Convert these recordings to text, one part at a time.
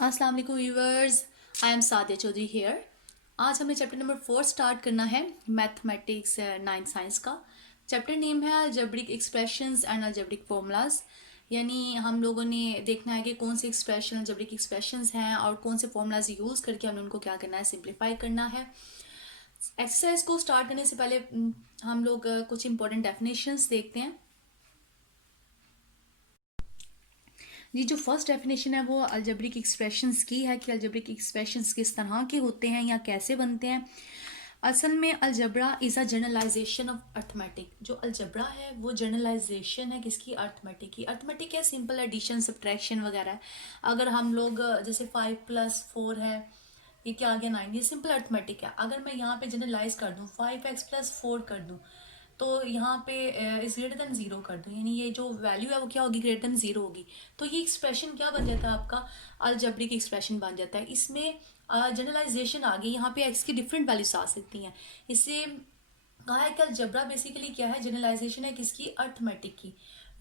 अस्सलाम वालेकुम viewers, I am Sadia Chowdhury here. आज हमें चैप्टर नंबर 4 स्टार्ट करना है मैथमेटिक्स 9 साइंस का। चैप्टर नेम है algebraic expressions and algebraic formulas. यानी हम लोगों ने देखना है कि कौन से एक्सप्रेशन अलजेब्रिक एक्सप्रेशंस हैं और कौन से फार्मूलाज यूज़ करके हमने उनको क्या करना है, सिंप्लीफाई करना है। एक्सरसाइज को स्टार्ट करने से पहले हम लोग कुछ इंपॉर्टेंट डेफिनेशंस देखते हैं। जी, जो फर्स्ट डेफिनेशन है वो अलजेब्रिक एक्सप्रेशंस की है कि अलजेब्रिक एक्सप्रेशंस किस तरह के होते हैं या कैसे बनते हैं। असल में algebra is a generalization of arithmetic. जो अलजबरा है वो जनरलाइजेशन है किसकी? अर्थमेटिक की। अर्थमेटिक है सिंपल एडिशन सब्ट्रैक्शन वगैरह है। अगर हम लोग जैसे 5+4 है, ये क्या आ गया 9, ये सिंपल अर्थमेटिक है। अगर मैं यहाँ पे जनरलाइज कर दूँ 5x+4 कर दूँ तो यहाँ पे इज ग्रेटर देन 0 कर दूँ, यानी ये जो वैल्यू है वो क्या होगी? ग्रेटर देन 0 होगी। तो ये एक्सप्रेशन क्या बन जाता है? आपका अलजेब्रिक एक्सप्रेशन बन जाता है। इसमें जनरलाइजेशन आ गई, यहाँ पे एक्स की डिफरेंट वैल्यूज आ सकती हैं। इससे कहा है कि अलजेब्रा बेसिकली क्या है? जनरलाइजेशन है किसकी? अर्थमेटिक की।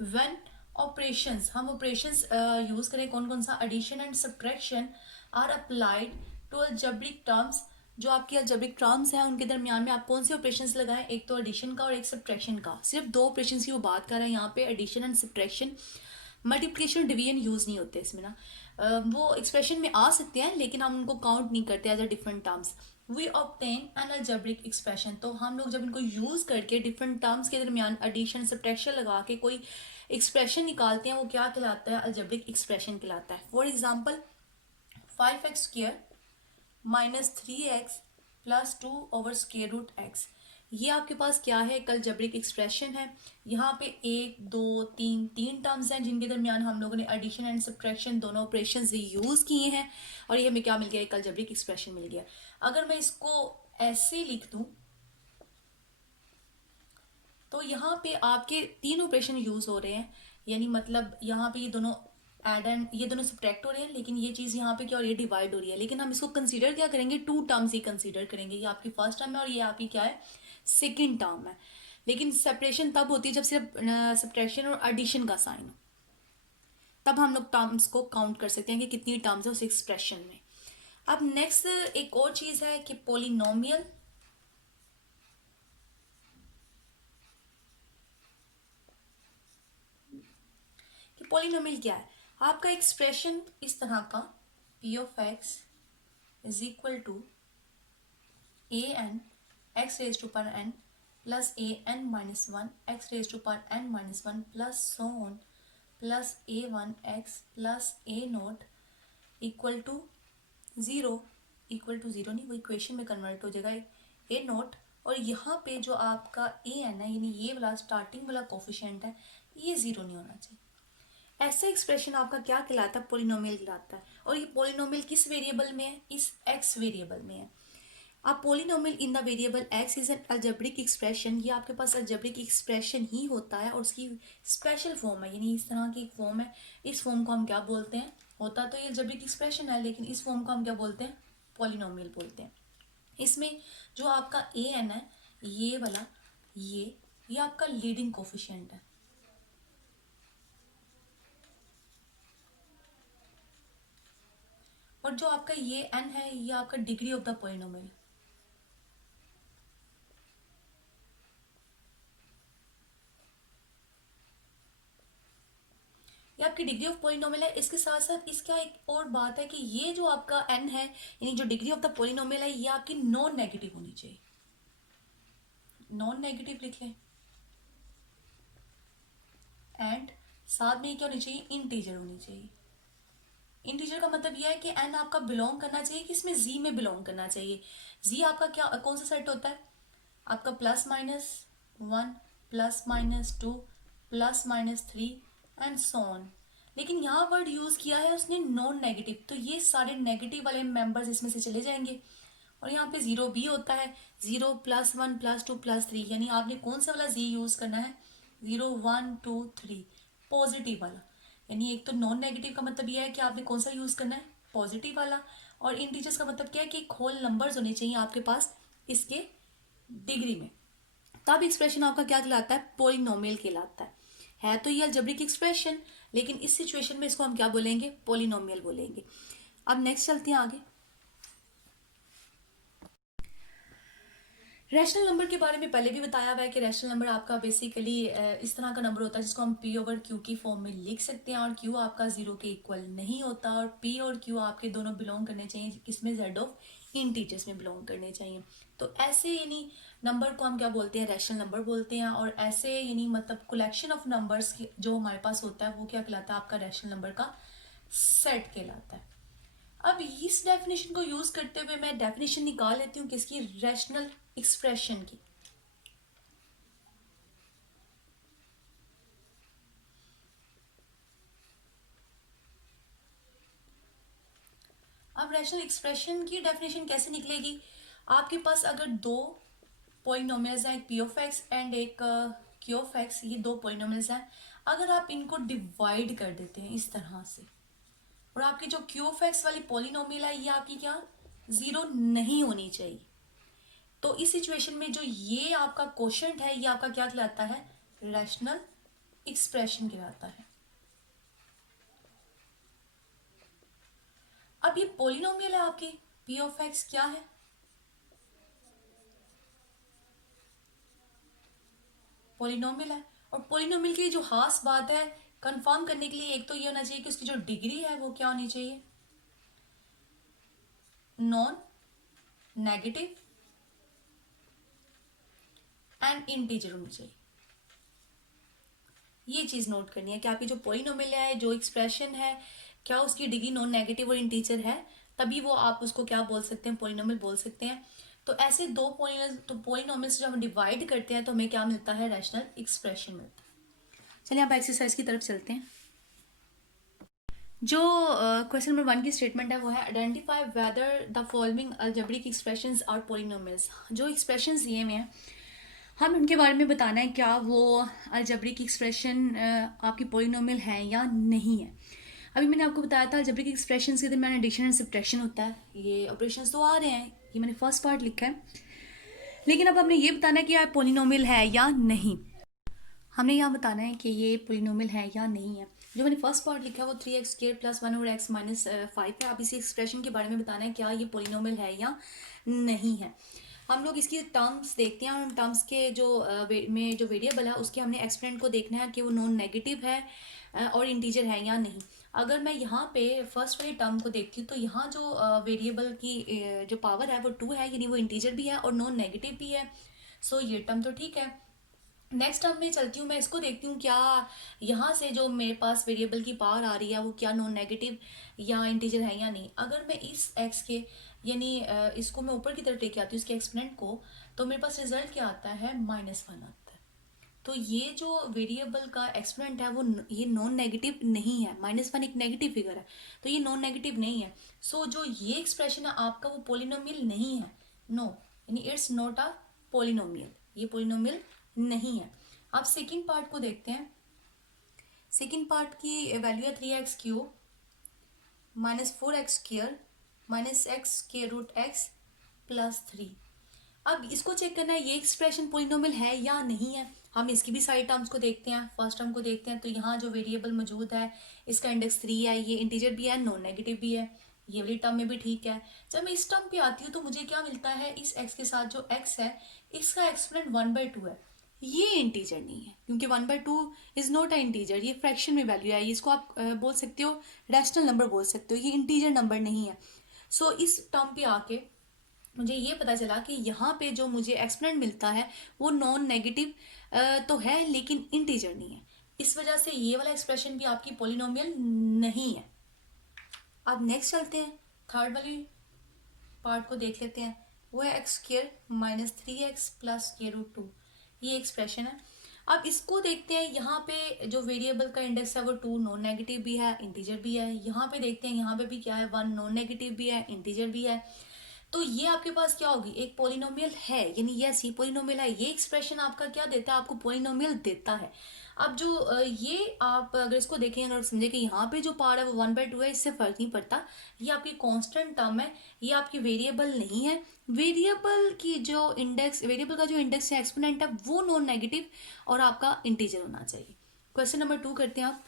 व्हेन ऑपरेशंस, हम ऑपरेशंस यूज करें कौन कौन सा? Addition and subtraction are applied to algebraic terms. जो आपकी अलजेब्रिक टर्म्स हैं उनके दरमियान में आप कौन से ऑपरेशंस लगाएं? एक तो एडिशन का और एक सब्ट्रैक्शन का। सिर्फ दो ऑपरेशंस की वो बात कर रहे हैं यहाँ पे, addition and subtraction. Multiplication division use नहीं होते इसमें ना। वो एक्सप्रेशन में आ सकते हैं लेकिन हम उनको काउंट नहीं करते as a different terms. We obtain an algebraic expression, तो हम लोग जब इनको यूज करके डिफरेंट टर्म्स के दरमियान एडिशन सब्ट्रैक्शन लगा के कोई एक्सप्रेशन निकालते हैं, वो क्या कहलाता है? अलजेब्रिक एक्सप्रेशन कहलाता है। फॉर एग्जाम्पल 5x² -3x+2/√x, ये आपके पास क्या है? एक अलजेब्रिक एक्सप्रेशन है। यहाँ पे 1 2 3 टर्म्स हैं जिनके दरमियान हम लोगों ने एडिशन एंड सब्ट्रैक्शन दोनों ऑपरेशन यूज किए हैं और ये हमें क्या मिल गया? एक अलजेब्रिक एक्सप्रेशन मिल गया। अगर मैं इसको ऐसे लिख दूं तो यहाँ पे आपके 3 ऑपरेशन यूज हो रहे हैं, यानी मतलब यहाँ पे ये दोनों एड एंड ये दोनों सब्ट्रैक्ट हो रहे हैं, लेकिन ये चीज़ यहाँ पे क्या हो रही है? डिवाइड हो रही है। लेकिन हम इसको कंसीडर क्या करेंगे? 2 टर्म्स ही कंसीडर करेंगे। ये आपकी फर्स्ट टर्म है और ये आपकी क्या है? सेकेंड टर्म है। लेकिन सेपरेशन तब होती है जब सिर्फ सब्ट्रैक्शन और एडिशन का साइन हो, तब हम लोग टर्म्स को काउंट कर सकते हैं कि कितनी टर्म्स है उस एक्सप्रेशन में। अब नेक्स्ट एक और चीज़ है कि पोलिनोमियल। कि पोलिनोमियल क्या है? आपका एक्सप्रेशन इस तरह का, p(x) is equal to an x raise to power n plus an-1 x raise to power n-1 plus so on plus a1x plus a0 equal to 0। Equal to 0 नहीं, वो equation में convert हो जाएगा a0। और यहाँ पे जो आपका an है, यानी ये वाला स्टार्टिंग वाला कोफिशिएंट है, ये 0 नहीं होना चाहिए। ऐसा एक्सप्रेशन आपका क्या कहलाता है? पोलिनोमियल कहलाता है। और ये पोलिनोमियल किस वेरिएबल में है? इस एक्स वेरिएबल में है। अब polynomial in the variable x is an algebraic expression. ये आपके पास अलजेब्रिक एक्सप्रेशन ही होता है और उसकी स्पेशल फॉर्म है, यानी इस तरह की एक फॉर्म है। इस फॉर्म को हम क्या बोलते हैं? होता तो ये अलजेब्रिक एक्सप्रेशन है लेकिन इस फॉर्म को हम क्या बोलते हैं? पोलिनोमियल बोलते हैं। इसमें जो आपका ए एन है, ये वाला, ये आपका लीडिंग कोफिशिएंट है। और जो आपका ये एन है, ये आपका डिग्री ऑफ द पोलिनोमियल। ये आपकी डिग्री ऑफ पोलिनोमियल है। इसके साथ साथ इसका एक और बात है कि ये जो आपका एन है, यानी जो डिग्री ऑफ द पोलिनोमियल है, ये आपकी नॉन नेगेटिव होनी चाहिए। नॉन नेगेटिव लिख लें। एंड साथ में क्या होनी चाहिए? इंटीजर होनी चाहिए। इंटीजर का मतलब यह है कि एन आपका बिलोंग करना चाहिए कि इसमें जी में बिलोंग करना चाहिए। जी आपका क्या कौन सा सेट होता है? आपका +-1 +-2 +-3 एंड सो ऑन। लेकिन यहाँ वर्ड यूज किया है उसने नॉन नेगेटिव, तो ये सारे नेगेटिव वाले मेंबर्स इसमें से चले जाएंगे। और यहाँ पे 0 भी होता है। 0 +1 +2 +3, यानी आपने कौन सा वाला जी यूज करना है? 0 1 2 3 पॉजिटिव वाला। यानी एक तो नॉन नेगेटिव का मतलब यह है कि आपने कौन सा यूज करना है? पॉजिटिव वाला। और इंटीजर्स का मतलब क्या है? कि होल नंबर्स होने चाहिए आपके पास इसके डिग्री में, तब एक्सप्रेशन आपका क्या कहलाता है? पोलिनोमियल कहलाता है तो ये अलजेब्रिक एक्सप्रेशन, लेकिन इस सिचुएशन में इसको हम क्या बोलेंगे? पोलिनोमियल बोलेंगे। अब नेक्स्ट चलते हैं आगे। रैशनल नंबर के बारे में पहले भी बताया हुआ है कि रैशनल नंबर आपका बेसिकली इस तरह का नंबर होता है जिसको हम पी ओवर क्यू की फॉर्म में लिख सकते हैं, और क्यू आपका जीरो के इक्वल नहीं होता, और पी और क्यू आपके दोनों बिलोंग करने चाहिए किसमें, जेड ऑफ इंटीजर्स में बिलोंग करने चाहिए। तो ऐसे यानी नंबर को हम क्या बोलते हैं, रैशनल नंबर बोलते हैं। और ऐसे यानी मतलब कलेक्शन ऑफ नंबर्स जो हमारे पास होता है वो क्या कहलाता है, आपका रैशनल नंबर का सेट कहलाता है। अब इस डेफिनेशन को यूज करते हुए मैं डेफिनेशन निकाल लेती हूँ किसकी, रैशनल एक्सप्रेशन की। अब रैशनल एक्सप्रेशन की डेफिनेशन कैसे निकलेगी, आपके पास अगर दो पॉलिनोमियल्स हैं, एक पी ऑफ एक्स एंड एक क्यू ऑफ एक्स, ये दो पॉलिनोमियल्स हैं, अगर आप इनको डिवाइड कर देते हैं इस तरह से, और आपकी जो क्यू ऑफ एक्स वाली पॉलिनोमियल है ये आपकी क्या जीरो नहीं होनी चाहिए, तो इस सिचुएशन में जो ये आपका क्वोशंट है ये आपका क्या कहलाता है, रैशनल एक्सप्रेशन कहलाता है। अब ये पॉलिनोमियल है आपकी, पी ऑफ एक्स क्या है, पॉलिनोमियल है। और पॉलिनोमियल की जो खास बात है कंफर्म करने के लिए, एक तो ये होना चाहिए कि उसकी जो डिग्री है वो क्या होनी चाहिए, नॉन नेगेटिव एंड इंटीजर होनी चाहिए। ये चीज नोट करनी है कि आपकी जो पॉलिनोमियल है, जो एक्सप्रेशन है, क्या उसकी डिग्री नॉन नेगेटिव और इंटीजर है, तभी वो आप उसको क्या बोल सकते हैं, पॉलिनोमियल बोल सकते हैं। तो ऐसे दो पॉलिनोमियल्स जब हम डिवाइड करते हैं तो हमें क्या मिलता है, रैशनल एक्सप्रेशन मिलता है। चलिए आप एक्सरसाइज की तरफ चलते हैं। जो क्वेश्चन नंबर 1 की स्टेटमेंट है वो है identify whether the following algebraic expressions और पॉलिनोमियल्स। जो एक्सप्रेशंस दिए हुए हैं हम उनके बारे में बताना है क्या वो अलजेब्रिक एक्सप्रेशन आपकी पॉलिनोमियल है या नहीं है। अभी मैंने आपको बताया था अलजेब्रिक एक्सप्रेशंस के अंदर मैंने एडिशन एंड सब्ट्रैक्शन होता है, ये ऑपरेशंस तो आ रहे हैं, ये मैंने फर्स्ट पार्ट लिखा है। लेकिन अब हमने ये बताना है कि यार पॉलिनोमियल है या नहीं, हमने यहाँ बताना है कि ये पोलिनोमियल है या नहीं है। जो मैंने फर्स्ट पार्ट लिखा है वो 3x² + 1 और x - 5 है। आप इसी एक्सप्रेशन के बारे में बताना है क्या ये पोलिनोमियल है या नहीं है। हम लोग इसकी टर्म्स देखते हैं, और उन टर्म्स के जो में जो वेरिएबल है उसके हमने एक्सपेरेंट को देखना है कि वो नॉन नेगेटिव है और इंटीजर है या नहीं। अगर मैं यहाँ पे फर्स्ट वाली टर्म को देखती हूँ तो यहाँ जो वेरिएबल की जो पावर है वो 2 है, यानी वो इंटीजर भी है और नॉन नेगेटिव भी है। सो ये टर्म तो ठीक है। नेक्स्ट टर्म में चलती हूँ, मैं इसको देखती हूँ क्या यहाँ से जो मेरे पास वेरिएबल की पावर आ रही है वो क्या नॉन नेगेटिव या इंटीजर है या नहीं। अगर मैं इस एक्स के यानी इसको मैं ऊपर की तरफ लेके आती हूँ इसके एक्सपोनेंट को, तो मेरे पास रिजल्ट क्या आता है, -1 आता है। तो ये जो वेरिएबल का एक्सपोनेंट है वो ये नॉन नेगेटिव नहीं है, -1 एक नेगेटिव फिगर है, तो ये नॉन नेगेटिव नहीं है। सो जो ये एक्सप्रेशन है आपका वो पोलिनोमियल नहीं है, नो, यानी इट्स नॉट अ पोलिनोमियल, ये पोलिनोमियल नहीं है। अब सेकेंड पार्ट को देखते हैं। सेकेंड पार्ट की वैल्यू है 3x³ -4x² -x² +3। अब इसको चेक करना है ये एक्सप्रेशन पोलिनोमियल है या नहीं है। हम इसकी भी सारी टर्म्स को देखते हैं, फर्स्ट टर्म को देखते हैं। तो यहाँ जो वेरिएबल मौजूद है इसका इंडेक्स 3 है, ये इंटीजर भी है नॉन नेगेटिव भी है, ये वाली टर्म में भी ठीक है। जब मैं इस टर्म पे आती हूँ तो मुझे क्या मिलता है, इस एक्स के साथ जो एक्स है इसका एक्सपोनेंट 1/2 है, ये इंटीजर नहीं है क्योंकि 1/2 इज नॉट अ इंटीजर, ये फ्रैक्शन में वैल्यू है, इसको आप बोल सकते हो रैशनल नंबर बोल सकते हो, ये इंटीजर नंबर नहीं है। सो इस टर्म पे आके मुझे ये पता चला कि यहाँ पे जो मुझे एक्सपोनेंट मिलता है वो नॉन नेगेटिव तो है लेकिन इंटीजर नहीं है। इस वजह से ये वाला एक्सप्रेशन भी आपकी पोलिनोमियल नहीं है। अब नेक्स्ट चलते हैं, थर्ड वाली पार्ट को देख लेते हैं। वो है x² -3x +√2, ये एक्सप्रेशन है। अब इसको देखते हैं, यहाँ पे जो वेरिएबल का इंडेक्स है वो 2 नॉन नेगेटिव भी है इंटीजर भी है। यहाँ पे देखते हैं, यहाँ पे भी क्या है, 1 नॉन नेगेटिव भी है इंटीजर भी है। तो ये आपके पास क्या होगी, एक पोलिनोमियल है, यानी यस ये पोलिनोमियल है। ये एक्सप्रेशन आपका क्या देता है, आपको पोलिनोमियल देता है। अब जो ये आप अगर इसको देखें और समझे कि यहाँ पे जो पावर है वो 1/2 है, इससे फर्क नहीं पड़ता, ये आपकी कांस्टेंट टर्म है, ये आपकी वेरिएबल नहीं है। वेरिएबल की जो इंडेक्स, वेरिएबल का जो इंडेक्स है एक्सपोनेंट है वो नॉन नेगेटिव और आपका इंटीजर होना चाहिए। क्वेश्चन नंबर 2 करते हैं आप।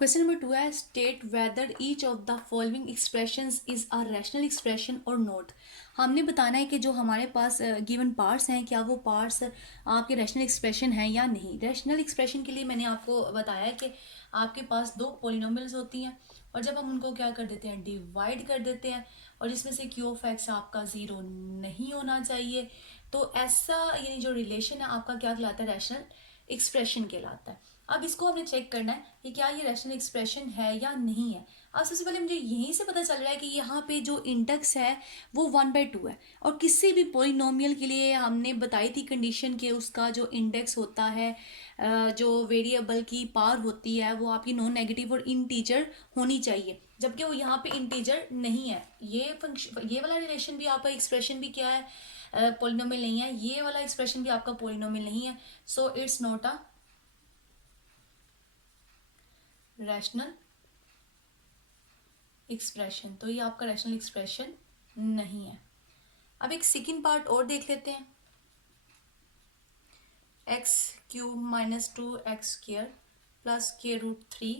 क्वेश्चन नंबर 2 है state whether each of the following expressions is a rational expression और नॉट। हमने बताना है कि जो हमारे पास गिवन पार्ट्स हैं क्या वो पार्ट्स आपके रैशनल एक्सप्रेशन हैं या नहीं। रैशनल एक्सप्रेशन के लिए मैंने आपको बताया है कि आपके पास दो पोलिनोमियल्स होती हैं और जब हम उनको क्या कर देते हैं डिवाइड कर देते हैं और जिसमें से क्यू ऑफ एक्स आपका ज़ीरो नहीं होना चाहिए, तो ऐसा यानी जो रिलेशन है आपका क्या कहलाता है, रैशनल एक्सप्रेशन कहलाता है। अब इसको हमें चेक करना है कि क्या ये रैशनल एक्सप्रेशन है या नहीं है। अब सबसे पहले मुझे यहीं से पता चल रहा है कि यहाँ पे जो इंडेक्स है वो 1/2 है और किसी भी पोलिनोमियल के लिए हमने बताई थी कंडीशन कि उसका जो इंडेक्स होता है जो वेरिएबल की पावर होती है वो आपकी नॉन नेगेटिव और इंटीजर होनी चाहिए, जबकि वो यहाँ पे इंटीजर नहीं है। ये फंक्शन ये वाला रिलेशन भी आपका एक्सप्रेशन भी क्या है, पोलिनोमियल नहीं है। ये वाला एक्सप्रेशन भी आपका पोलिनोमियल नहीं है। So it's not a rational expression. तो ये आपका रैशनल एक्सप्रेशन नहीं है। अब एक सेकंड पार्ट और देख लेते हैं। X cube minus 2x² plus k√3।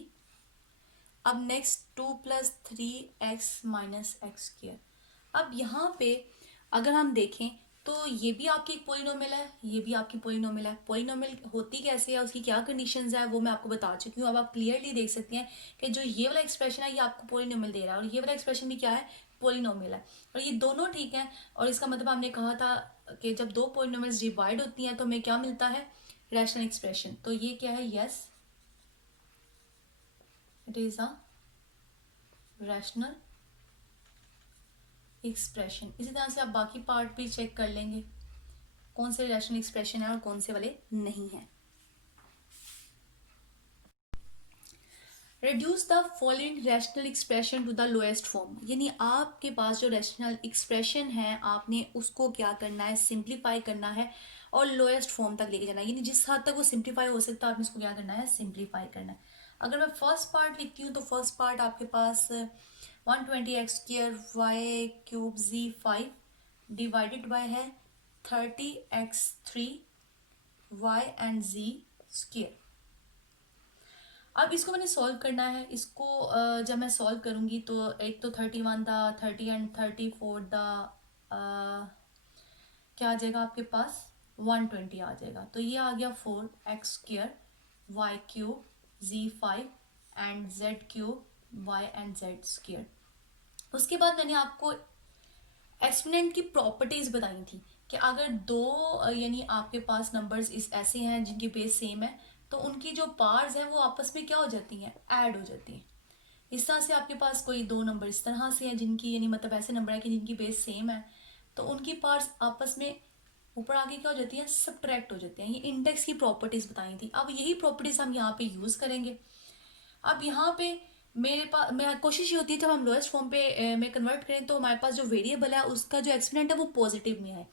अब नेक्स्ट 2 + 3x - x²। अब यहाँ पे अगर हम देखें तो ये भी आपकी एक पोलिनोमियल है, ये भी आपकी पोलिनोमियल है। पोलिनोमियल होती कैसे है, उसकी क्या कंडीशंस है वो मैं आपको बता चुकी हूँ। अब आप क्लियरली देख सकते हैं कि जो ये वाला एक्सप्रेशन है ये आपको पोलिनोमियल दे रहा है और ये वाला एक्सप्रेशन भी क्या है, पोलिनोमियल है। और ये दोनों ठीक है और इसका मतलब हमने कहा था कि जब दो पोलिनोमियल्स डिवाइड होती हैं तो हमें क्या मिलता है, रैशनल एक्सप्रेशन। तो ये क्या है, yes it is a rational expression. इसी तरह से आप बाकी पार्ट भी चेक कर लेंगे कौन से रैशनल एक्सप्रेशन है और कौन से वाले नहीं है। Reduce the following rational expression to the lowest form, यानी आपके पास जो रैशनल एक्सप्रेशन है आपने उसको क्या करना है, सिंप्लीफाई करना है और लोएस्ट फॉर्म तक लेके जाना है। यानी जिस हद तक वो सिंप्लीफाई हो सकता है आपने उसको क्या करना है, सिंप्लीफाई करना है। अगर मैं फर्स्ट पार्ट लिखती हूँ तो फर्स्ट पार्ट आपके पास 120x² y³ डिवाइडेड बाय है 30x3 y एंड z²। अब इसको मैंने सॉल्व करना है। इसको जब मैं सॉल्व करूंगी तो एक तो 31 था, 30 एंड 34 दा क्या आ जाएगा आपके पास, 120 आ जाएगा। तो ये आ गया 4x² y³ z5 and z³ y and z²। उसके बाद मैंने आपको एक्सपोनेंट की प्रॉपर्टीज बताई थी कि अगर दो यानी आपके पास नंबर्स इस ऐसे हैं जिनकी बेस सेम है तो उनकी जो पार्ट्स हैं वो आपस में क्या हो जाती हैं, ऐड हो जाती हैं। इस तरह से आपके पास कोई दो नंबर इस तरह से हैं जिनकी यानी मतलब ऐसे नंबर है कि जिनकी बेस सेम है तो उनकी पार्ट्स आपस में ऊपर आगे क्या हो जाती है, सब्ट्रैक्ट हो जाती हैं। ये इंडेक्स की प्रॉपर्टीज बताई थी। अब यही प्रॉपर्टीज हम यहाँ पे यूज करेंगे। अब यहाँ पे मेरे पास मैं कोशिश ये होती है जब हम लोएस्ट फॉर्म पे में कन्वर्ट करें तो हमारे पास जो वेरिएबल है उसका जो एक्सपोनेंट है वो पॉजिटिव में है।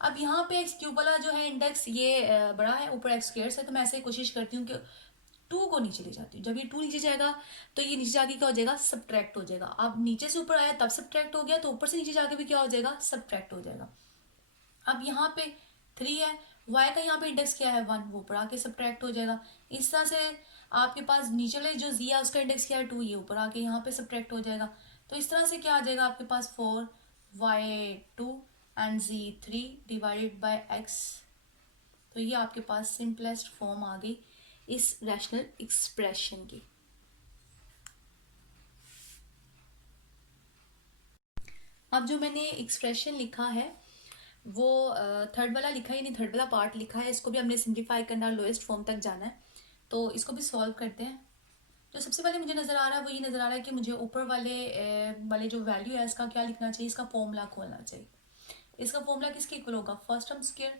अब यहाँ पे एक्स क्यूब वाला जो है इंडेक्स ये बड़ा है, ऊपर एक्स स्क्वायर है, तो मैं ऐसे कोशिश करती हूँ कि 2 को नीचे ले जाती हूँ। जब ये 2 नीचे जाएगा तो ये नीचे जाके क्या हो जाएगा, सब्ट्रैक्ट हो जाएगा। अब नीचे से ऊपर आया तब सब्ट्रैक्ट हो गया तो ऊपर से नीचे जाके भी क्या हो जाएगा, सब्ट्रैक्ट हो जाएगा। अब यहाँ पे 3 है, y का यहाँ पे इंडेक्स क्या है 1, वो ऊपर आके सब्ट्रैक्ट हो जाएगा। इस तरह से आपके पास नीचे वाले जो z है उसका इंडेक्स क्या है 2, ये ऊपर आके यहाँ पे सब्ट्रैक्ट हो जाएगा। तो इस तरह से क्या आ जाएगा आपके पास 4y2 and z3 divided by x। तो ये आपके पास सिंपलेस्ट फॉर्म आ गई इस रैशनल एक्सप्रेशन की। अब जो मैंने एक्सप्रेशन लिखा है वो थर्ड वाला लिखा है, यानी थर्ड वाला पार्ट लिखा है। इसको भी हमने सिंप्लीफाई करना, लोएस्ट फॉर्म तक जाना है। तो इसको भी सॉल्व करते हैं। जो सबसे पहले मुझे नज़र आ रहा है वो ये नज़र आ रहा है कि मुझे ऊपर वाले जो वैल्यू है इसका क्या लिखना चाहिए, इसका फॉर्मूला खोलना चाहिए। इसका फॉर्मूला किसके इक्वल होगा, first term square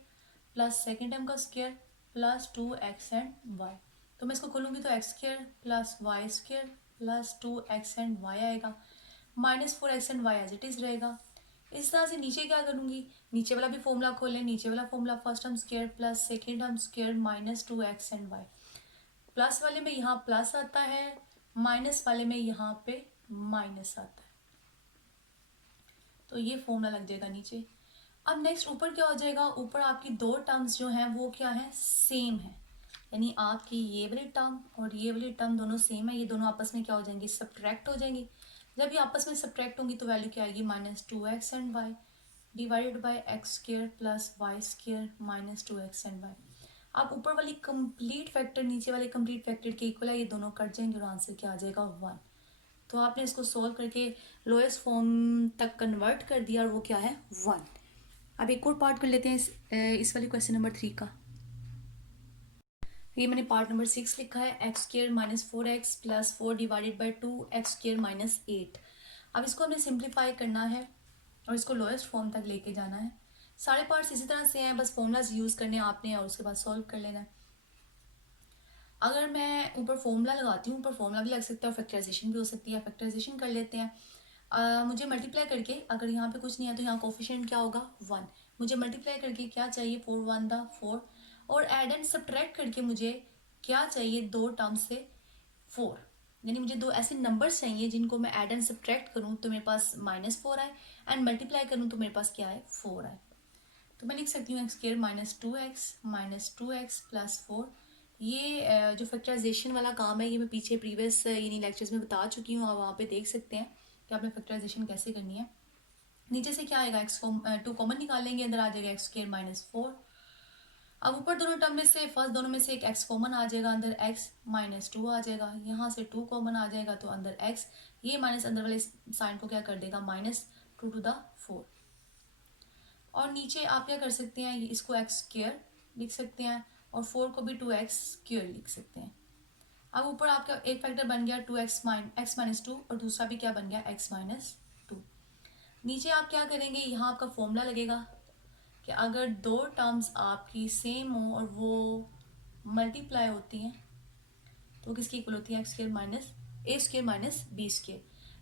plus second term का square plus 2x and y। तो मैं इसको खोलूंगी तो x² plus y² plus 2x and y आएगा, -4x and y as it is रहेगा। इस तरह से नीचे क्या करूंगी, नीचे वाला भी फॉर्मूला खोलें। नीचे वाला formula first term square plus second term square -2x and y। Plus वाले में यहाँ प्लस आता है, माइनस वाले में यहाँ पे माइनस आता है। तो ये फॉर्मूला लग जाएगा नीचे। अब नेक्स्ट ऊपर क्या हो जाएगा, ऊपर आपकी दो टर्म्स जो हैं वो क्या है, सेम है। यानी आपकी ये वाली टर्म और ये वाली टर्म दोनों सेम है, ये दोनों आपस में क्या हो जाएंगी, सब्ट्रैक्ट हो जाएंगी। जब ये आपस में सब्ट्रैक्ट होंगी तो वैल्यू क्या आएगी, -2x and y divided by x square plus y square -2x and y। आप ऊपर वाली कंप्लीट फैक्टर नीचे वाले कंप्लीट फैक्टर के इक्वल है, ये दोनों कट जाएंगे और आंसर क्या आ जाएगा 1। तो आपने इसको सोल्व करके लोएस्ट फॉर्म तक कन्वर्ट कर दिया और वो क्या है 1। अब एक और पार्ट कर लेते हैं इस वाले क्वेश्चन नंबर 3 का। ये मैंने पार्ट नंबर 6 लिखा है, x square -4x plus 4 divided by 2x square -8। अब इसको हमने सिंप्लीफाई करना है और इसको लोएस्ट फॉर्म तक लेके जाना है। सारे पार्ट्स इसी तरह से हैं, बस फॉर्मूलाज यूज़ करने हैं आपने और उसके बाद सॉल्व कर लेना है। अगर मैं ऊपर फॉर्मूला लगाती हूँ, ऊपर फॉर्मूला भी लग सकता है और फैक्टराइजेशन भी हो सकती है। फैक्टराइजेशन कर लेते हैं। मुझे मल्टीप्लाई करके, अगर यहाँ पे कुछ नहीं है तो यहाँ कोफिशिएंट क्या होगा 1। मुझे मल्टीप्लाई करके क्या चाहिए 4 1 दा 4, और एड एंड सब्ट्रैक्ट करके मुझे क्या चाहिए 2 टर्म से 4। यानी मुझे 2 ऐसे नंबर्स चाहिए जिनको मैं एड एंड सब्ट्रैक्ट करूँ तो मेरे पास -4 आए, एंड मल्टीप्लाई करूँ तो मेरे पास क्या आए 4 आए। तो मैं लिख सकती हूँ एक्स स्क्र -2x प्लस 4। ये जो फैक्टराइजेशन वाला काम है ये मैं पीछे प्रीवियस यानी लेक्चर्स में बता चुकी हूँ, आप वहाँ पे देख सकते हैं कि आपने फैक्टराइजेशन कैसे करनी है। नीचे से क्या आएगा, टू कॉमन निकालेंगे, अंदर आ जाएगा एक्स स्क्र -4। अब ऊपर दोनों टर्म में से फर्स्ट दोनों में से एक एक्स कॉमन आ जाएगा, अंदर एक्स -2 आ जाएगा। यहाँ से 2 कॉमन आ जाएगा तो अंदर एक्स, ये माइनस अंदर वाले साइन को क्या कर देगा -2 और नीचे आप क्या कर सकते हैं, इसको एक्स स्क्र लिख सकते हैं और 4 को भी 2x स्क्र लिख सकते हैं। अब ऊपर आपका एक फैक्टर बन गया 2x -2 और दूसरा भी क्या बन गया x -2। नीचे आप क्या करेंगे, यहाँ आपका फॉर्मूला लगेगा कि अगर दो टर्म्स आपकी सेम हो और वो मल्टीप्लाई होती हैं तो किसकी इक्वल होती है, a स्क्र -b स्क्र।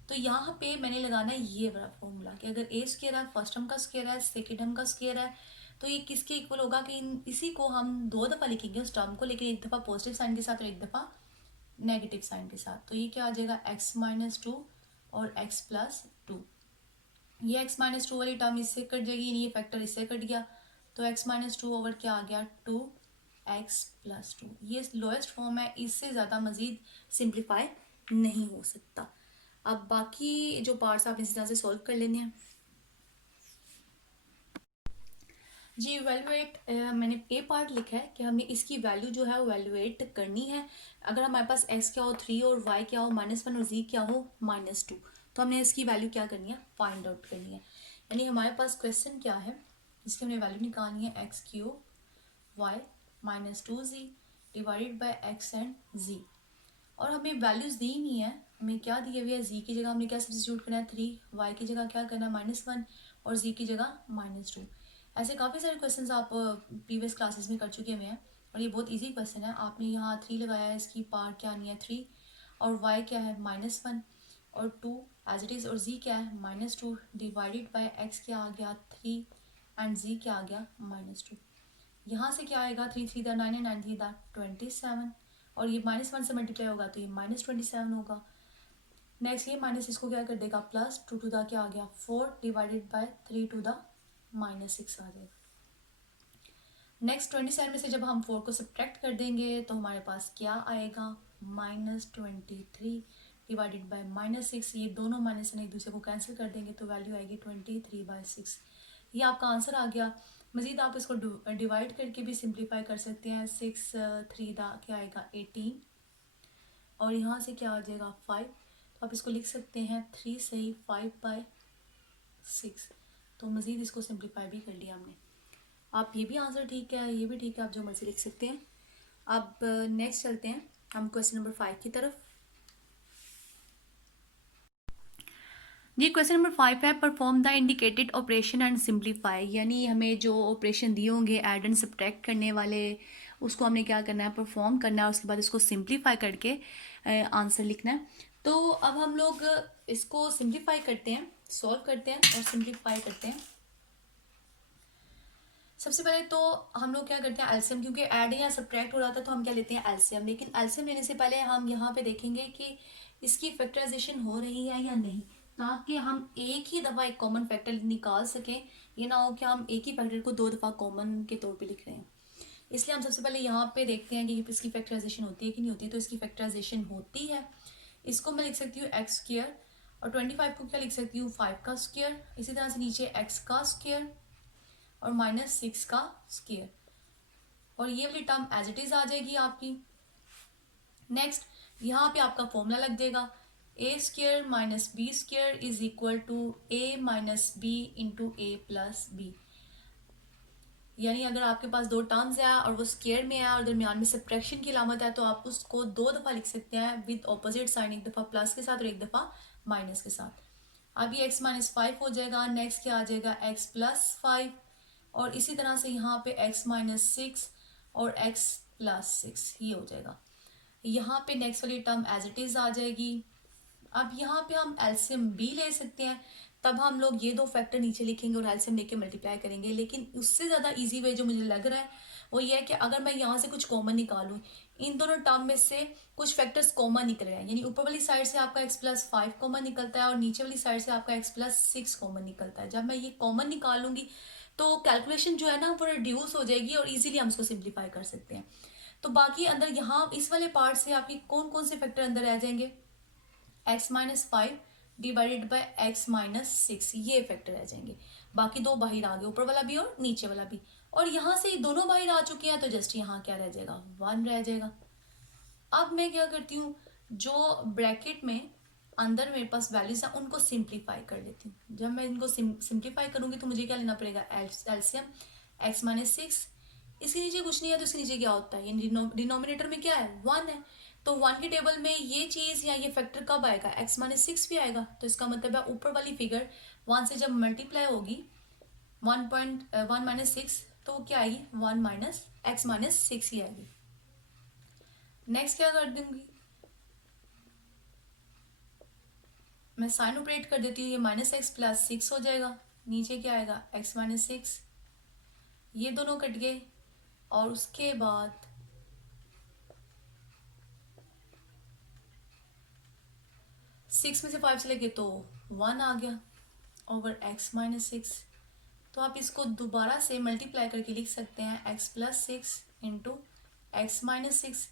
तो यहाँ पे मैंने लगाना है ये वाला फॉर्मूला कि अगर a स्क्र है, फर्स्ट टर्म का स्क्र है, सेकेंड टर्म का स्क्र है, तो ये किसके इक्वल होगा कि इसी को हम 2 दफ़ा लिखेंगे उस टर्म को, लेकिन एक दफ़ा पॉजिटिव साइन के साथ और एक दफ़ा नेगेटिव साइन के साथ। तो ये क्या आ जाएगा x -2 और x +2। ये x -2 वाली टर्म इससे कट जाएगी, ये फैक्टर इससे कट गया, तो x -2 ओवर क्या आ गया 2x +2। ये लोएस्ट फॉर्म है, इससे ज़्यादा मज़ीद सिंप्लीफाई नहीं हो सकता। अब बाकी जो पार्ट्स आप इसी तरह से सॉल्व कर लेने हैं। जी इवेलुएट, मैंने ए पार्ट लिखा है कि हमें इसकी वैल्यू जो है वो वैल्यूएट करनी है। अगर हमारे पास x क्या हो 3 और y क्या हो -1 और z क्या हो -2, तो हमने इसकी वैल्यू क्या करनी है, फाइंड आउट करनी है। यानी हमारे पास क्वेश्चन क्या है, इसकी हमने वैल्यू निकालनी है x³ y -2z divided by x and z। और हमें वैल्यूज दी नहीं है, हमें क्या दिए हुए है, z की जगह हमने क्या सब्स्टिट्यूट करना है 3, y की जगह क्या करना है -1 और z की जगह -2। ऐसे काफ़ी सारे क्वेश्चंस आप प्रीवियस क्लासेस में कर चुके हुए हैं और ये बहुत इजी क्वेश्चन है। आपने यहाँ 3 लगाया है, इसकी पावर क्या नहीं है 3, और y क्या है -1 और 2 एज इट इज़, और z क्या है -2 डिवाइडेड बाई x क्या आ गया 3 एंड z क्या आ गया -2। यहाँ से क्या आएगा 3 3 9 एंड 9 3 27, और ये -1 से मल्टीप्लाई होगा तो ये -27 होगा। नेक्स्ट ये माइनस इसको क्या कर देगा प्लस, 2 टू द क्या आ गया 4 डिवाइडेड बाय 3 टू द -6 आ जाएगा। नेक्स्ट 27 में से जब हम 4 को सब्ट्रैक्ट कर देंगे तो हमारे पास क्या आएगा -23 डिवाइडेड बाय -6। ये दोनों माइनस एक दूसरे को कैंसिल कर देंगे तो वैल्यू आएगी 23/6। ये आपका आंसर आ गया। मज़ीद आप इसको डिवाइड करके भी सिंप्लीफाई कर सकते हैं। 6 3 दा क्या आएगा 18, और यहाँ से क्या आ जाएगा 5, तो आप इसको लिख सकते हैं 3 सही 5/6। तो मज़ीद इसको सिंप्लीफाई भी कर लिया हमने। आप ये भी आंसर ठीक है, ये भी ठीक है, आप जो मर्जी लिख सकते हैं। अब नेक्स्ट चलते हैं हम क्वेश्चन नंबर 5 की तरफ। जी क्वेश्चन नंबर 5 है, perform the indicated operation and simplify. यानी हमें जो ऑपरेशन दिए होंगे ऐड एंड सब्ट्रैक्ट करने वाले, उसको हमने क्या करना है परफॉर्म करना है, उसके बाद इसको सिंप्लीफाई करके आंसर लिखना है। तो अब हम लोग इसको सिंप्लीफाई करते हैं, सॉल्व करते हैं और सिंप्लीफाई करते हैं। सबसे पहले तो हम लोग क्या करते हैं एलसीएम, क्योंकि ऐड या सब्ट्रैक्ट हो रहा था तो हम क्या लेते हैं एलसीएम। लेकिन एलसीएम लेने से पहले हम यहाँ पे देखेंगे कि इसकी फैक्टराइजेशन हो रही है या नहीं, ताकि हम एक ही दफ़ा एक कॉमन फैक्टर निकाल सकें। ये ना हो कि हम एक ही फैक्टर को 2 दफ़ा कॉमन के तौर पे लिख रहे हैं। इसलिए हम सबसे पहले यहाँ पे देखते हैं कि इसकी फैक्टराइजेशन होती है कि नहीं होती। तो इसकी फैक्टराइजेशन होती है। इसको मैं लिख सकती हूँ एक्स स्क्र, और 25 को क्या लिख सकती हूँ 5 का स्क्र। इसी तरह से नीचे एक्स का स्क्र और -6 का स्क्र, और ये वाली टर्म एज इट इज आ जाएगी आपकी। नेक्स्ट यहाँ पे आपका फॉर्मूला लग जाएगा a square minus b square is equal to a minus b into a plus b. यानी अगर आपके पास दो टर्म्स है और वो स्क्वायर में है और दरमियान में सब्ट्रैक्शन की अलामत है, तो आप उसको दो दफ़ा लिख सकते हैं विद ऑपोजिट साइन, एक दफ़ा प्लस के साथ और एक दफ़ा माइनस के साथ। अब ये x माइनस 5 हो जाएगा। नेक्स्ट क्या आ जाएगा x प्लस 5, और इसी तरह से यहाँ पे x माइनस 6 और x प्लस 6 ये हो जाएगा। यहाँ पे नेक्स्ट वाली टर्म एज इट इज आ जाएगी। अब यहाँ पे हम एलसीएम भी ले सकते हैं, तब हम लोग ये दो फैक्टर नीचे लिखेंगे और एलसीएम लेके मल्टीप्लाई करेंगे। लेकिन उससे ज़्यादा इजी वे जो मुझे लग रहा है वो ये है कि अगर मैं यहाँ से कुछ कॉमन निकालूँ, इन दोनों टर्म में से कुछ फैक्टर्स कॉमन निकल रहे हैं, यानी ऊपर वाली साइड से आपका x प्लस 5 कॉमन निकलता है और नीचे वाली साइड से आपका x प्लस 6 कॉमन निकलता है। जब मैं ये कॉमन निकालूंगी तो कैलकुलेशन जो है ना वो रिड्यूस हो जाएगी और इजीली हम इसको सिंप्लीफाई कर सकते हैं। तो बाकी अंदर यहाँ इस वाले पार्ट से आपकी कौन कौन से फैक्टर अंदर आ जाएंगे, x minus 5 divided by x minus 6, ये फैक्टर रह जाएंगे। बाकी दो बाहर आ गए, ऊपर वाला भी और नीचे वाला भी, और यहाँ से दोनों बाहर आ चुके हैं, तो जस्ट यहाँ क्या रह जाएगा 1 रह जाएगा। अब मैं क्या करती हूँ, जो ब्रैकेट में अंदर मेरे पास वैल्यूज हैं उनको सिंप्लीफाई कर लेती हूँ। जब मैं इनको सिंप्लीफाई करूंगी तो मुझे क्या लेना पड़ेगा, एलसीएम x माइनस 6, इसके नीचे कुछ नहीं है तो इसके नीचे क्या होता है, यानी डिनोमिनेटर में क्या है 1 है, तो 1 के टेबल में ये चीज या ये फैक्टर कब आएगा, x माइनस 6 भी आएगा। तो इसका मतलब है ऊपर वाली फिगर 1 से जब मल्टीप्लाई होगी 1.1 माइनस 6, तो क्या आएगी 1 माइनस x माइनस 6 ही आएगी। नेक्स्ट क्या कर दूंगी, मैं साइन ऑपरेट कर देती हूँ, ये माइनस एक्स प्लस 6 हो जाएगा। नीचे क्या आएगा x माइनस 6, ये दोनों कट गए, और उसके बाद सिक्स में से 5 चले गए तो 1 आ गया ओवर x माइनस 6। तो आप इसको दोबारा से मल्टीप्लाई करके लिख सकते हैं x plus 6 into x minus 6।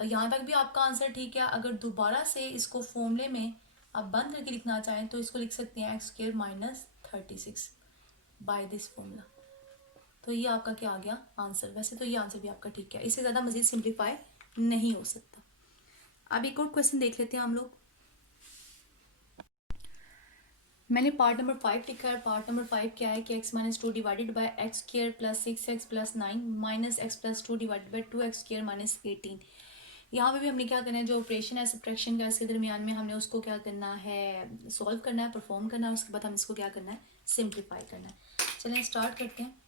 यहाँ तक भी आपका आंसर ठीक है। अगर दोबारा से इसको फॉर्मूले में आप बंद करके लिखना चाहें तो इसको लिख सकते हैं x square minus 36 by this formula. तो ये आपका क्या आ गया आंसर। वैसे तो ये आंसर भी आपका ठीक है, इससे ज़्यादा मजीद सिंप्लीफाई नहीं हो सकता। अब एक और क्वेश्चन देख लेते हैं हम लोग। मैंने पार्ट नंबर 5 लिखा है। पार्ट नंबर 5 क्या है कि x minus 2 divided by x square plus 6x plus 9 minus x plus 2 divided by 2x square minus 18। यहाँ पे भी हमने क्या करना है, जो ऑपरेशन है सब्ट्रैक्शन का इसके दरमियान में, हमने उसको क्या करना है, सॉल्व करना है, परफॉर्म करना है। उसके बाद हम इसको क्या करना है, सिंप्लीफाई करना है। चलें स्टार्ट करते हैं।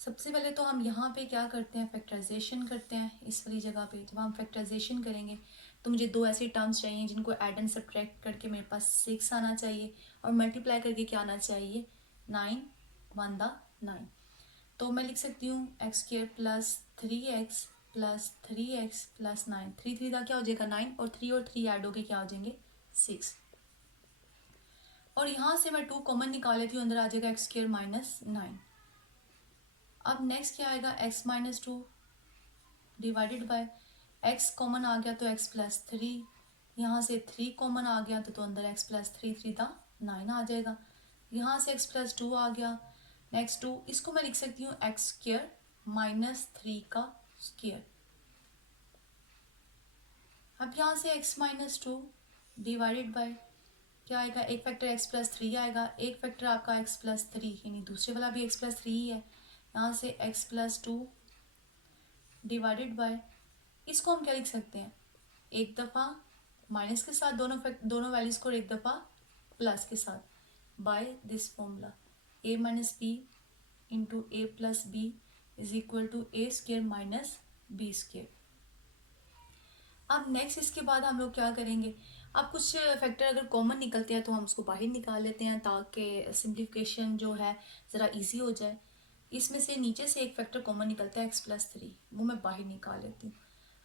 सबसे पहले तो हम यहाँ पे क्या करते हैं, फैक्टराइजेशन करते हैं। इस वाली जगह पे जब हम फैक्टराइजेशन करेंगे तो मुझे दो ऐसी टर्म्स चाहिए जिनको ऐड एंड सब्ट्रैक्ट करके मेरे पास 6 आना चाहिए और मल्टीप्लाई करके क्या आना चाहिए 9 1 द 9। तो मैं लिख सकती हूँ x square plus 3x plus 3x plus 9। 3 3 का क्या हो जाएगा 9, और 3 और 3 ऐड होके क्या हो जाएंगे 6। और यहाँ से मैं 2 कॉमन निकाल लेती हूँ, अंदर आ जाएगा एक्स स्क्वायर माइनस 9। अब नेक्स्ट क्या आएगा x minus 2 divided by x common आ गया तो x प्लस 3, यहाँ से 3 कॉमन आ गया तो अंदर x प्लस 3 3 था 9 आ जाएगा। यहाँ से x प्लस 2 आ गया, नेक्स्ट 2, इसको मैं लिख सकती हूँ एक्स स्क्वायर माइनस 3 का स्क्वायर। अब यहाँ से x माइनस 2 डिवाइडेड बाय क्या आएगा, एक फैक्टर x प्लस 3 आएगा, एक फैक्टर आपका x प्लस 3, यानी दूसरे वाला भी x प्लस 3 ही है। यहाँ से x प्लस 2 डिवाइडेड बाय, इसको हम क्या लिख सकते हैं, एक दफ़ा माइनस के साथ दोनों वैल्यूज़ को, एक दफ़ा प्लस के साथ, by this formula a minus b into a plus b is equal to a square minus b square. अब नेक्स्ट इसके बाद हम लोग क्या करेंगे, अब कुछ फैक्टर अगर कॉमन निकलते हैं तो हम उसको बाहर निकाल लेते हैं ताकि सिंप्लीफिकेशन जो है ज़रा इजी हो जाए। इसमें से नीचे से एक फैक्टर कॉमन निकलता है x प्लस 3, वो मैं बाहर निकाल लेती हूँ।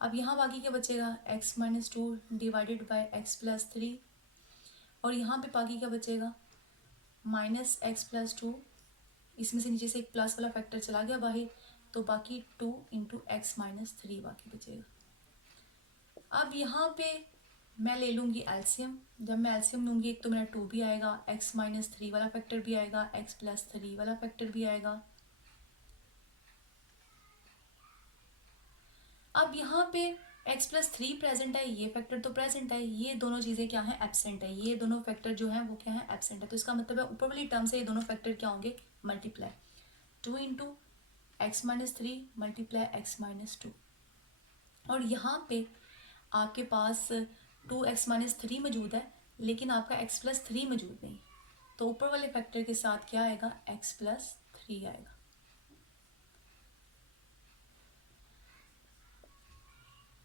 अब यहाँ बाकी क्या बचेगा x minus 2 divided by x plus 3, और यहाँ पे बाकी क्या बचेगा माइनस एक्स प्लस 2, इसमें से नीचे से एक प्लस वाला फैक्टर चला गया बाहर, तो बाकी 2 इंटू एक्स माइनस 3 बाकी बचेगा। अब यहाँ पे मैं ले लूँगी एल्सियम। जब मैं एल्सियम लूँगी तो मेरा 2 भी आएगा, एक्स माइनस 3 वाला फैक्टर भी आएगा, एक्स प्लस 3 वाला फैक्टर भी आएगा। अब यहाँ पे x प्लस 3 प्रेजेंट है, ये फैक्टर तो प्रेजेंट है, ये दोनों चीज़ें क्या हैं, एब्सेंट है। ये दोनों फैक्टर जो हैं वो क्या है, एब्सेंट है। तो इसका मतलब है ऊपर वाली टर्म से ये दोनों फैक्टर क्या होंगे, multiply. 2 into x minus 3 multiply x minus 2। और यहाँ पे आपके पास 2x-3 मौजूद है, लेकिन आपका x प्लस 3 मौजूद नहीं। तो ऊपर वाले फैक्टर के साथ क्या आएगा, x प्लस 3 आएगा।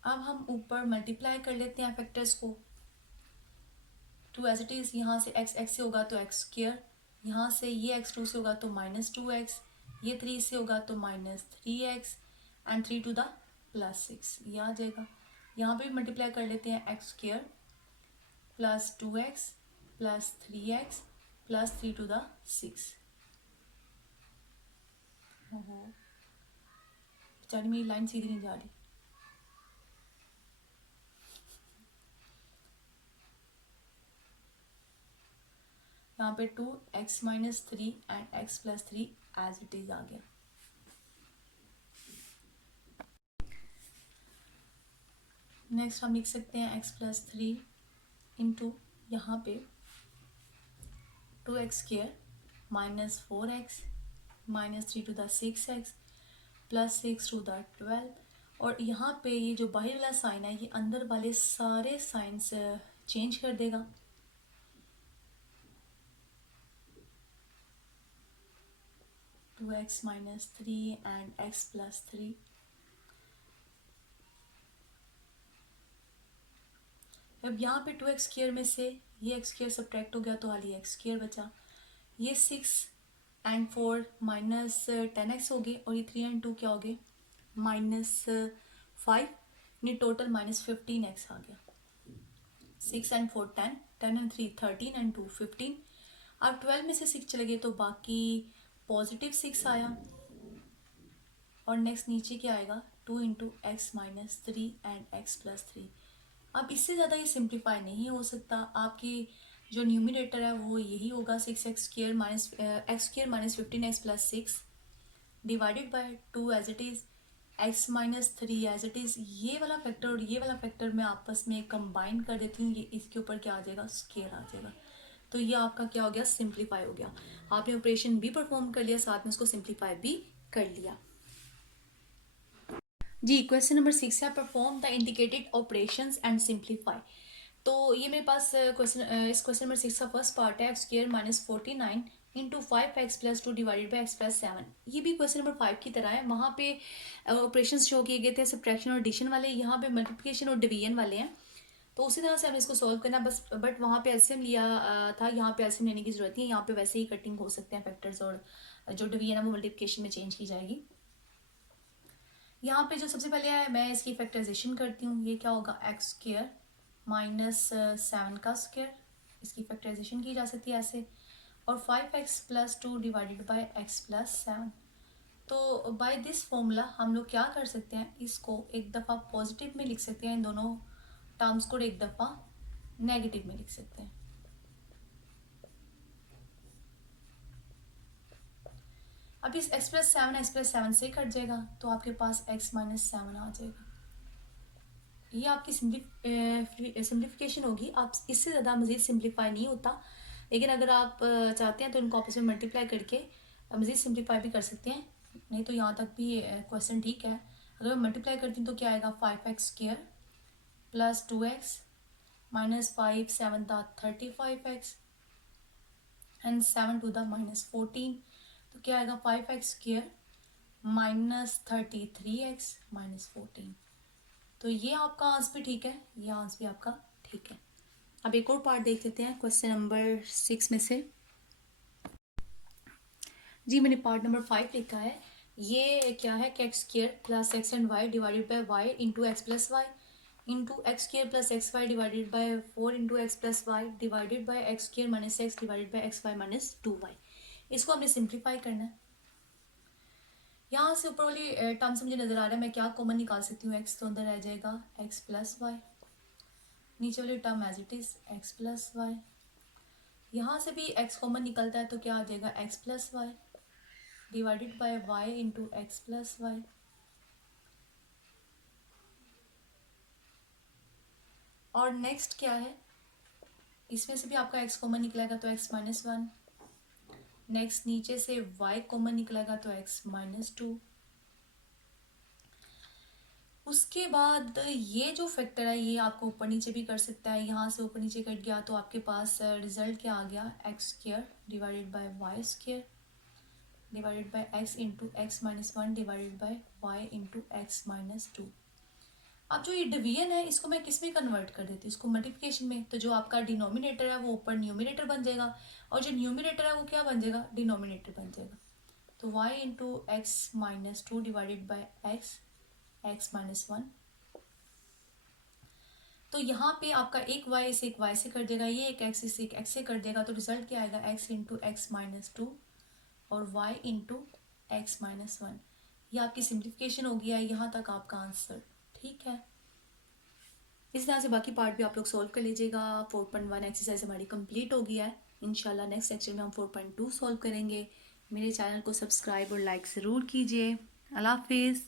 अब हम ऊपर मल्टीप्लाई कर लेते हैं फैक्टर्स को। 2 एज इट इज, यहाँ से x से होगा तो एक्स स्क्र, यहाँ से ये x 2 से होगा तो -2x, ये 3 से होगा तो -3x and 3 to the plus 6, ये आ जाएगा। यहाँ पे भी मल्टीप्लाई कर लेते हैं, x square plus 2x plus 3x plus 3 to the 6। ओहो बेचारी मेरी लाइन सीधी नहीं जा रही। यहाँ पे 2x-3 and x plus 3 as it is आ गया। नेक्स्ट हम लिख सकते हैं x प्लस 3 इंटू यहाँ पे 2x² minus 4x minus 3 to the 6x plus 6 to the 12। और यहाँ पे ये जो बाहर वाला साइन है ये अंदर वाले सारे साइंस चेंज कर देगा। Two x minus 3 and x plus 3। अब यहाँ पे 2x² में से ये x² सब्ट्रैक्ट हो गया तो खाली x² बचा। ये 6 एंड 4 माइनस 10x हो गए और ये 3 एंड 2 क्या हो गए, -5, यानी टोटल -15x आ गया। 6 एंड 4 10, 10 एंड 3 13 एंड 2 15। अब 12 में से 6 चले गए तो बाकी +6 आया। और नेक्स्ट नीचे क्या आएगा, 2 into x minus 3 and x plus 3। अब इससे ज़्यादा ये सिंप्लीफाई नहीं हो सकता। आपकी जो न्यूमिनेटर है वो यही होगा, 6x² minus x² minus 15x plus 6 divided by 2 as it is, x minus 3 as it is. ये वाला फैक्टर और ये वाला फैक्टर मैं आपस में कंबाइन कर देती हूँ, ये इसके ऊपर क्या आ जाएगा, स्केयर आ जाएगा। तो ये आपका क्या हो गया, सिंप्लीफाई हो गया। आपने ऑपरेशन भी परफॉर्म कर लिया, साथ में उसको सिंप्लीफाई भी कर लिया। जी क्वेश्चन नंबर 6 है, perform the indicated operations and simplify. तो ये मेरे पास इस क्वेश्चन नंबर 6 का फर्स्ट पार्ट है, x² minus 49 into 5x plus 2 divided by x plus 7। ये भी क्वेश्चन नंबर 5 की तरह है। वहाँ पे ऑपरेशन शो किए गए थे सब्ट्रैक्शन और एडिशन वाले, यहाँ पे मल्टीप्लिकेशन और डिवीजन वाले हैं। तो उसी तरह से हमें इसको सॉल्व करना बस, बट वहाँ पे एलसीएम लिया था, यहाँ पे एलसीएम लेने की जरूरत नहीं है। यहाँ पे वैसे ही कटिंग हो सकते हैं फैक्टर्स और जो डिवीजन है वो मल्टीप्लिकेशन में चेंज की जाएगी। यहाँ पे जो सबसे पहले है मैं इसकी फैक्टराइजेशन करती हूँ। ये क्या होगा, x² माइनस 7 का स्क्वायर, इसकी फैक्टराइजेशन की जा सकती है ऐसे। और 5x plus 2 divided by x plus 7। तो बाय दिस फॉर्मूला हम लोग क्या कर सकते हैं, इसको एक दफ़ा पॉजिटिव में लिख सकते हैं, इन दोनों टर्म्स को एक दफ़ा नेगेटिव में लिख सकते हैं। अब इस x प्लस 7 से कट जाएगा तो आपके पास x माइनस 7 आ जाएगा। ये आपकी सिंप्लीफिकेशन होगी। आप इससे ज़्यादा मज़ीद सिंप्लीफाई नहीं होता, लेकिन अगर आप चाहते हैं तो इनको आपस में मल्टीप्लाई करके मज़ीद सिंप्लीफाई भी कर सकते हैं, नहीं तो यहाँ तक भी क्वेश्चन ठीक है। अगर मैं मल्टीप्लाई करती हूँ तो क्या आएगा, 5x² plus 2x minus 5 7 the 35x and 7 to the -14। तो क्या आएगा, 5x² माइनस 33x माइनस 14। तो ये आपका आंसर भी ठीक है, ये आंसर भी आपका ठीक है। अब एक और पार्ट देख लेते हैं क्वेश्चन नंबर 6 में से। जी मैंने पार्ट नंबर 5 लिखा है। ये क्या है कि x² plus x and y divided by y into x plus y into x² plus x y divided by 4 into x plus y divided by x² minus x divided by x y minus 2y। इसको हमने simplify करना है। यहाँ से ऊपर वाली term से मुझे नज़र आ रहा है मैं क्या कॉमन निकाल सकती हूँ, एक्स तो अंदर रह जाएगा एक्स प्लस वाई, नीचे वाली term as it is x plus y, यहाँ से भी एक्स कॉमन निकलता है तो क्या आ जाएगा x plus y divided by y into x plus y. और नेक्स्ट क्या है, इसमें से भी आपका एक्स कॉमन निकलेगा तो एक्स माइनस वन, नेक्स्ट नीचे से वाई कॉमन निकलेगा तो एक्स माइनस टू। उसके बाद ये जो फैक्टर है ये आपको ऊपर नीचे भी कर सकता है, यहाँ से ऊपर नीचे कट गया तो आपके पास रिजल्ट क्या आ गया x square divided by y square divided by x into x minus one divided by y into x minus two. अब जो ये डिवीजन है इसको मैं किस में कन्वर्ट कर देती हूँ, इसको मल्टीप्लिकेशन में, तो जो आपका डिनोमिनेटर है वो ऊपर न्यूमिनेटर बन जाएगा और जो न्यूमिनेटर है वो क्या बन जाएगा डिनोमिनेटर बन जाएगा। तो y into x minus two divided by x x minus one. तो यहाँ पे आपका एक y से एक y से कर देगा, ये एक x से एक x से कर देगा, तो रिजल्ट क्या आएगा x into x minus to और y into x minus one. ये आपकी सिंप्लीफिकेशन हो गया है, यहाँ तक आपका आंसर ठीक है। इस तरह से बाकी पार्ट भी आप लोग सॉल्व कर लीजिएगा। 4.1 एक्सरसाइज हमारी कंप्लीट हो गया है। इंशाल्लाह नेक्स्ट लेक्चर में हम 4.2 सॉल्व करेंगे। मेरे चैनल को सब्सक्राइब और लाइक ज़रूर कीजिए। अल्लाह हाफिज़।